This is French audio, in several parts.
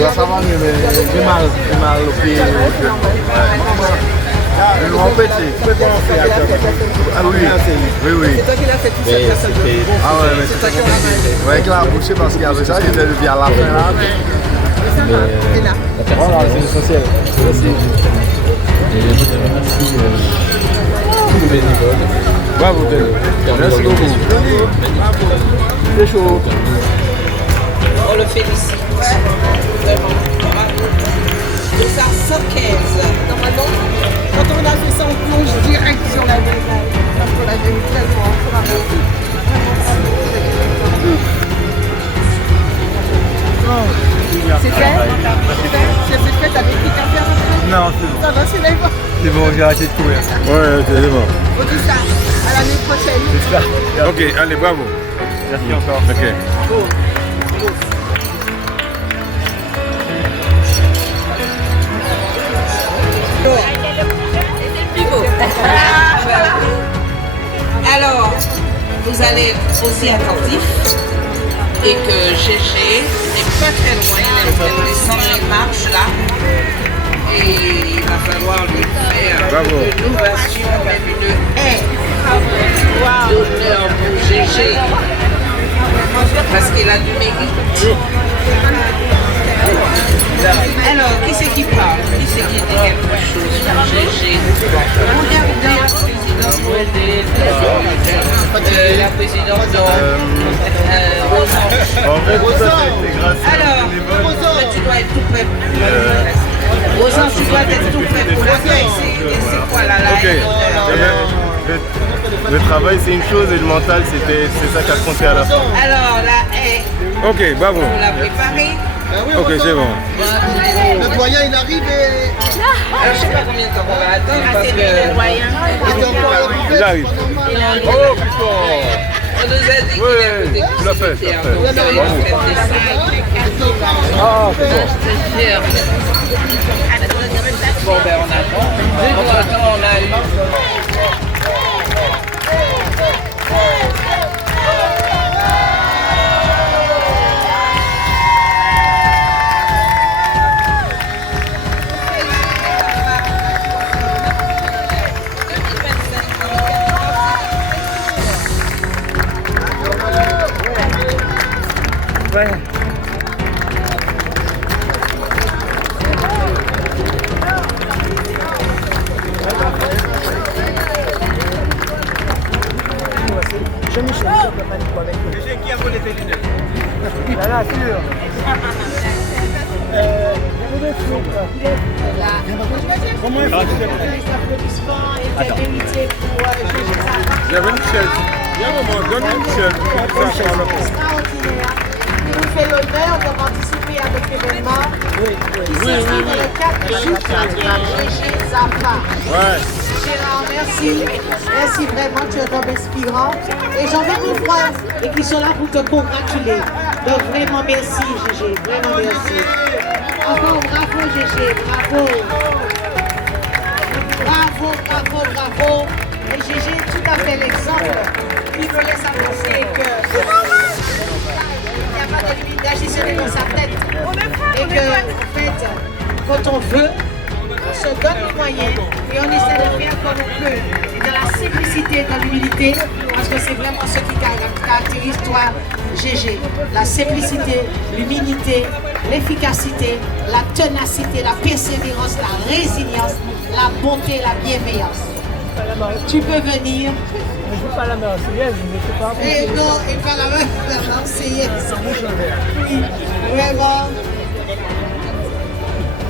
Là ça va mieux, mais j'ai mal au pied. Le long petit. Ah oui. C'est toi qui l'as fait tout seul. Ah ouais, mais c'est toi qui l'as fait. Ouais, avec la bouche parce qu'il y avait ça, il était depuis à la fin là. Et là. Voilà, c'est l'essentiel. Bravo, merci beaucoup. C'est chaud. On le félicite. Vraiment. Et ça, 115. Normalement, quand on a fait ça, on plonge direct sur la médaille. Parce qu'on l'avait eu tellement. C'est fait? C'est fait, t'avais pris qu'à faire? Non, c'est bon. Ça va, c'est là. C'est bon, j'ai arrêté de courir. Ouais, c'est bon. On dit ça. À l'année prochaine. Ok, allez, bravo. Merci encore. Ok. Alors, vous allez être aussi attentif et que GG n'est pas très loin, il est en train de descendre les marches là. Et il va falloir lui faire une ovation, même une haie d'honneur pour GG. Parce qu'il a du mérite. Alors, qui c'est qui parle? Qui c'est qui dit quelque chose pour GG? Regardez, la présidente de Alors, tu dois être tout prêt. Rosange, tu dois être tout prêt pour la fête. C'est quoi là? Le travail c'est une chose et le mental c'est ça qui a compté à la fin. Alors la haie. Ok, bravo. Vous la préparez? Ok, c'est bon. Le doyen, il arrive et... Alors, je sais pas combien de temps on va attendre parce que... Il arrive. Oh putain. On nous a dit qu'il tu l'as fait, tu l'as fait. Ah, c'est bon. Bon, ben on attend. Entre-temps, on a eu... Qui a volé tes lunettes? La nature. Comment il faut? Il y avait une chaise. Il y a un moment, donne une chaise. Il nous fait l'honneur de participer à notre événement qui s'inscrit dans le cadre du festival GG Zappa. Gérard, merci. Merci vraiment, tu es un homme inspirant. Et j'en ai des frères et qui sont là pour te congratuler. Donc vraiment merci GG, vraiment merci. Encore bravo GG, bravo. Bravo. Et GG est tout à fait l'exemple qui nous laisse annoncer que il n'y a pas de limite d'agistionner dans sa tête. Et que, en fait, quand on veut, on se donne les moyens et on essaie de faire comme on peut. Et dans la simplicité, dans l'humilité, parce que c'est vraiment ce qui caractérise toi, GG. La simplicité, l'humilité, l'efficacité, la ténacité, la persévérance, la résilience, la bonté, la bienveillance. Tu peux venir. Je ne veux pas la Marseillaise, je ne sais pas. Et non, et pas la Marseillaise. Oui, vraiment.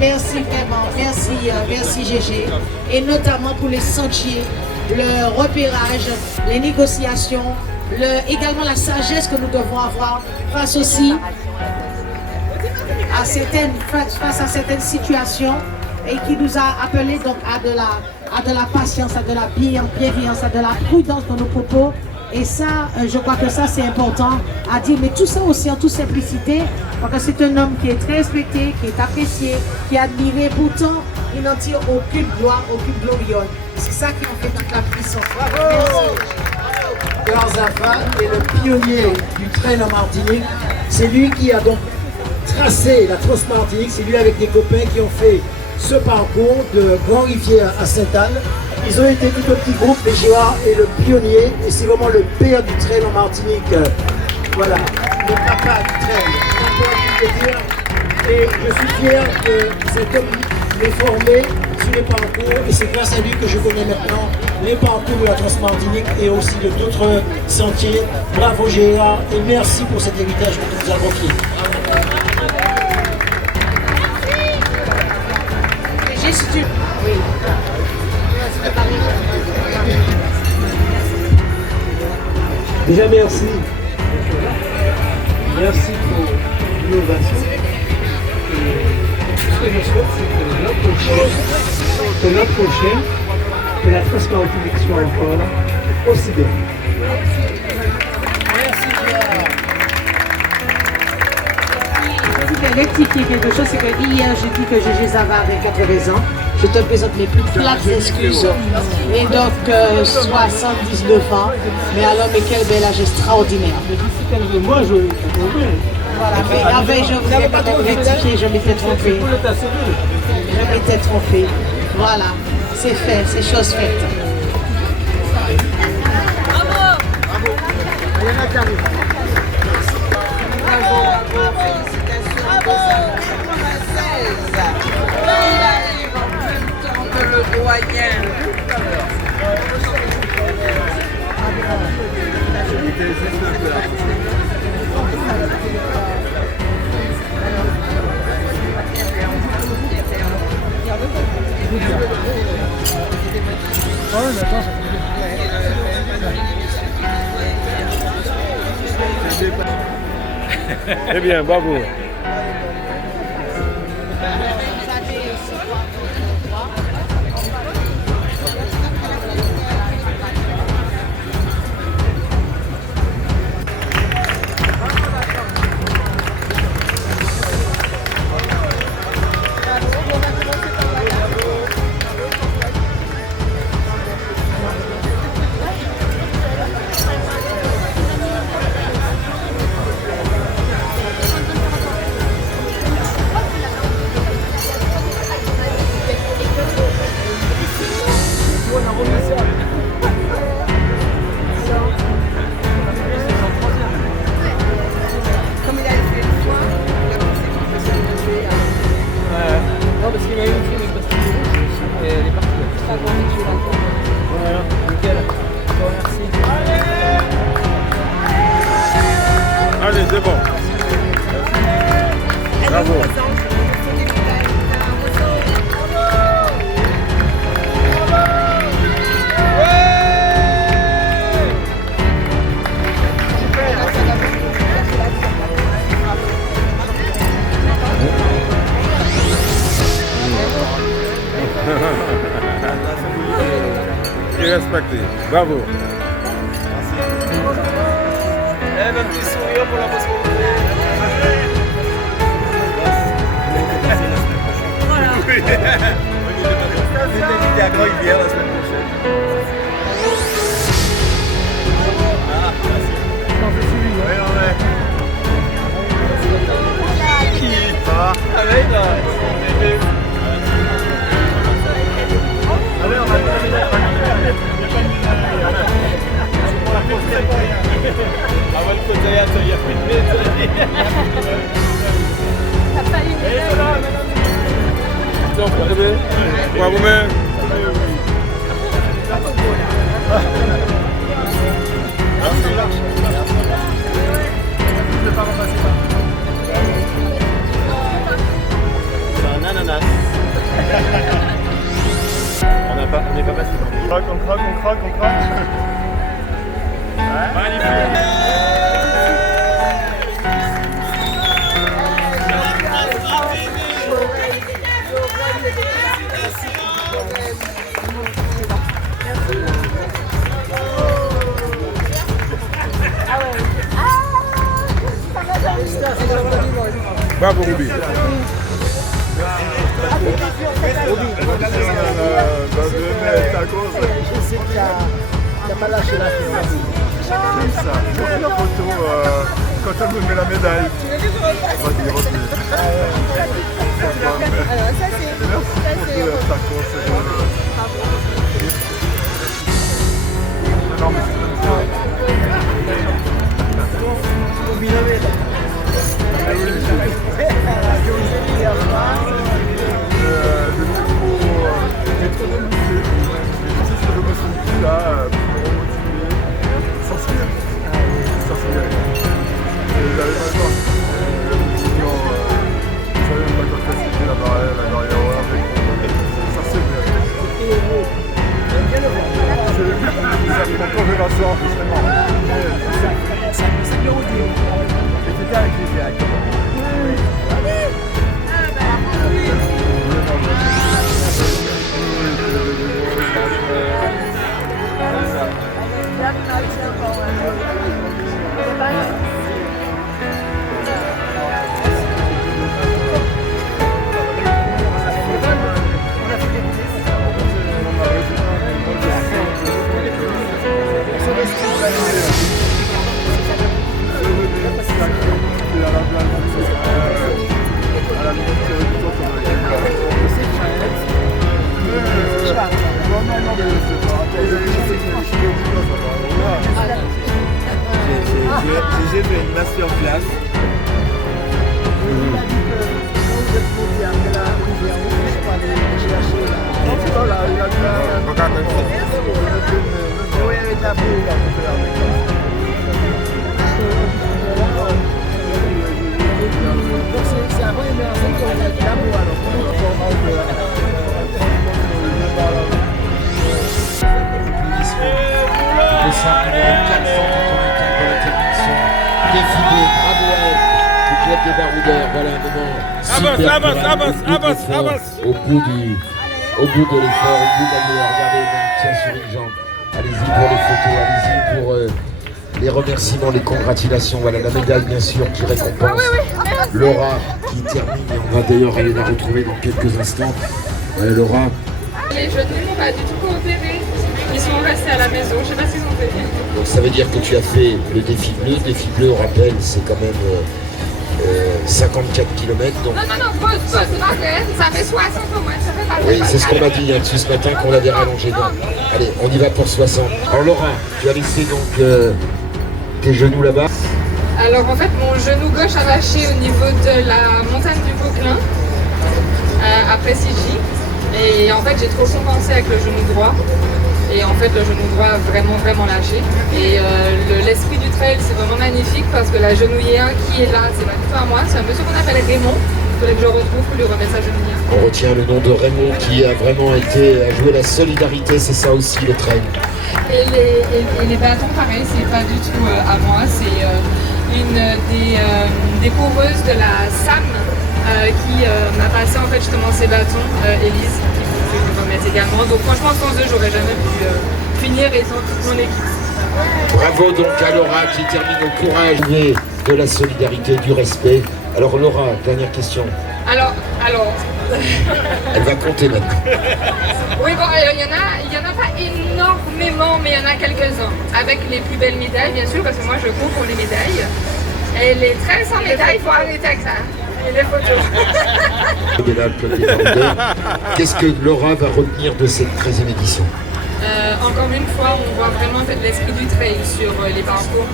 Merci vraiment, merci GG. Et notamment pour les sentiers, le repérage, les négociations, également la sagesse que nous devons avoir face aussi à face à certaines situations et qui nous a appelé donc à de la patience, à de la bienveillance, à de la prudence dans nos propos. Et ça, je crois que ça c'est important à dire, mais tout ça aussi en toute simplicité, parce que c'est un homme qui est très respecté, qui est apprécié, qui est admiré, pourtant il n'en tire aucune gloire, aucune gloriole. C'est ça qui en fait toute la puissance. Bravo. Merci. Garzafa est le pionnier du trail en Martinique. C'est lui qui a donc tracé la Transmartinique. C'est lui avec des copains qui ont fait ce parcours de Grand-Rivière à Sainte-Anne. Ils ont été tout au petit groupe, mais Gérard est le pionnier et c'est vraiment le père du trail en Martinique. Voilà, le papa du trail, on peut le dire. Et je suis fier que cet homme m'ait formé sur les parcours et c'est grâce à lui que je connais maintenant les parcours de la Transmartinique et aussi de d'autres sentiers. Bravo Gérard et merci pour cet héritage que tu nous as confié. Si tu... Oui. Déjà merci. Merci pour l'innovation. Ce que je souhaite, c'est que l'an prochain, que la Transmartinique soit encore là, aussi bien. Je voulais rectifier quelque chose, c'est que hier j'ai dit que Gégé Zavard avait 80 ans. Je te présente mes plus plates excuses. Et donc 79 ans. Mais alors, mais quel bel âge extraordinaire. Moi, je Voilà, mais avec, je ne voulais pas rectifier, je m'étais trompé. Je m'étais trompé. Voilà, c'est fait, c'est chose faite. Le doyen. Eh bien, bravo. Allez, c'est bon. Bravo. Irrespecté. Bravo. Un petit sourire pour la possibilité. Voilà. C'était à Grand-Rivière la semaine prochaine. Ah, qui va avec là. Allez, on va أول كنت Bravo, man. C'est un ananas. On n'est pas passé. On croque. Magnifique. Bravo, Ruby. Je sais qu'il n'a pas lâché la C'est ça. J'ai pris la photo quand elle me met la médaille. On va dire aussi. Alors ça c'est... Merci pour ta course. Non, mais c'est comme ça. J'ai fait une masterclass. Défilé, bravo à elle, du club des baroudeurs. Voilà un moment super au bout de l'effort, au bout de la douleur. Regardez, elle tient sur une jambe. Allez-y pour les photos, allez-y pour les remerciements, les congratulations. Voilà la médaille bien sûr qui récompense Laura qui termine. Et on va d'ailleurs aller la retrouver dans quelques instants. Laura. Les genoux n'ont pas du tout coopéré. Ils sont restés à la maison, je sais pas ce qu'ils ont fait. Donc ça veut dire que tu as fait le défi bleu. Le défi bleu, on rappelle, c'est quand même 54 km. Donc... Non, pause, c'est pas vrai. Ça fait 60 au moins, ça fait pas oui, c'est ce qu'on m'a dit dessus ce matin qu'on l'avait rallongé. Donc, allez, on y va pour 60. Alors Laura, tu as laissé donc tes genoux là-bas. Alors en fait, mon genou gauche a lâché au niveau de la montagne du Vauclin, après Sigi. Et en fait, j'ai trop compensé avec le genou droit. Et en fait, le genou droit a vraiment lâché. Et l'esprit du trail, c'est vraiment magnifique parce que la genouillère qui est là, c'est pas du tout à moi. C'est un monsieur qu'on appelle Raymond. Il faudrait que je retrouve pour lui remettre sa genouillère. On retient le nom de Raymond qui a vraiment été à jouer la solidarité, c'est ça aussi le trail. Et les bâtons, pareil, c'est pas du tout à moi. C'est une des coureuses de la SAM qui m'a passé en fait justement ces bâtons, Élise. Je me remettre également. Donc franchement, sans eux, j'aurais jamais pu finir et sans toute mon équipe. Bravo donc à Laura qui termine au courage de la solidarité, du respect. Alors Laura, dernière question. Alors. Elle va compter maintenant. Oui, bon, il y en a pas énormément, mais il y en a quelques-uns. Avec les plus belles médailles, bien sûr, parce que moi je cours pour les médailles. Et les trails sans médailles, il faut arrêter avec ça. Et les photos. Qu'est-ce que Laura va retenir de cette 13e édition? Encore une fois, on voit vraiment l'esprit du trail sur les parcours.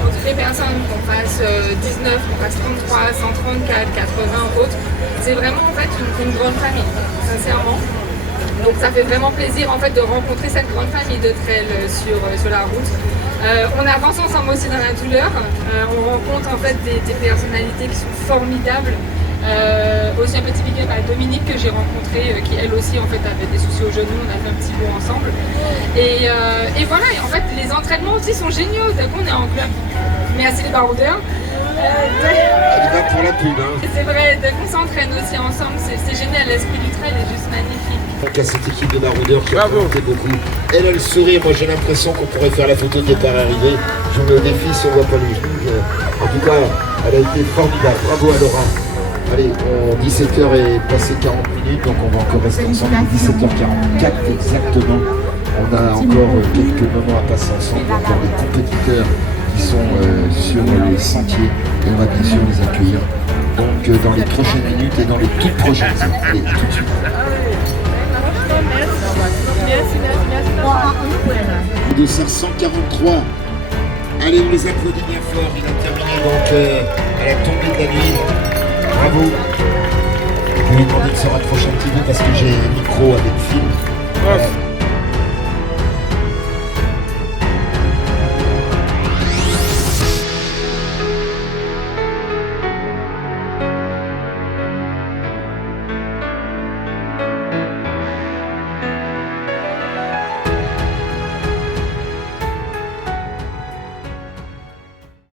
Pour toutes les personnes, qu'on fasse 19, qu'on fasse 33, 134, 80 autres, c'est vraiment en fait une grande famille, sincèrement. Donc ça fait vraiment plaisir en fait de rencontrer cette grande famille de trail sur la route. On avance ensemble aussi dans la douleur. On rencontre en fait des personnalités qui sont formidables. Aussi un petit big up à Dominique que j'ai rencontré, qui elle aussi en fait avait des soucis au genou, on a fait un petit bout ensemble. Et voilà, et en fait les entraînements aussi sont géniaux, dès qu'on est en club. Merci les baroudeurs. Elle va pour la pub, hein. C'est vrai, dès qu'on s'entraîne aussi ensemble, c'est génial, l'esprit du trail est juste magnifique. Donc à cette équipe de baroudeurs qui a présenté beaucoup. Elle a le sourire, moi j'ai l'impression qu'on pourrait faire la photo de départ arrivé. Je vous mets au défi si on voit pas les genoux. En tout cas, elle a été formidable. Bravo à Laura. Allez, 17h est passé 40 minutes, donc on va encore rester ensemble. 17h44 exactement. On a encore quelques moments à passer ensemble, encore des compétiteurs qui sont sur les sentiers et on va bien sûr les accueillir donc dans les prochaines minutes et dans les toutes prochaines heures. Allez, tout de suite. De 543. Allez, on les applaudit bien fort. Il a terminé donc à la tombée de la nuit. Bravo. Je vais lui demander de se rapprocher un petit peu parce que j'ai un micro avec film.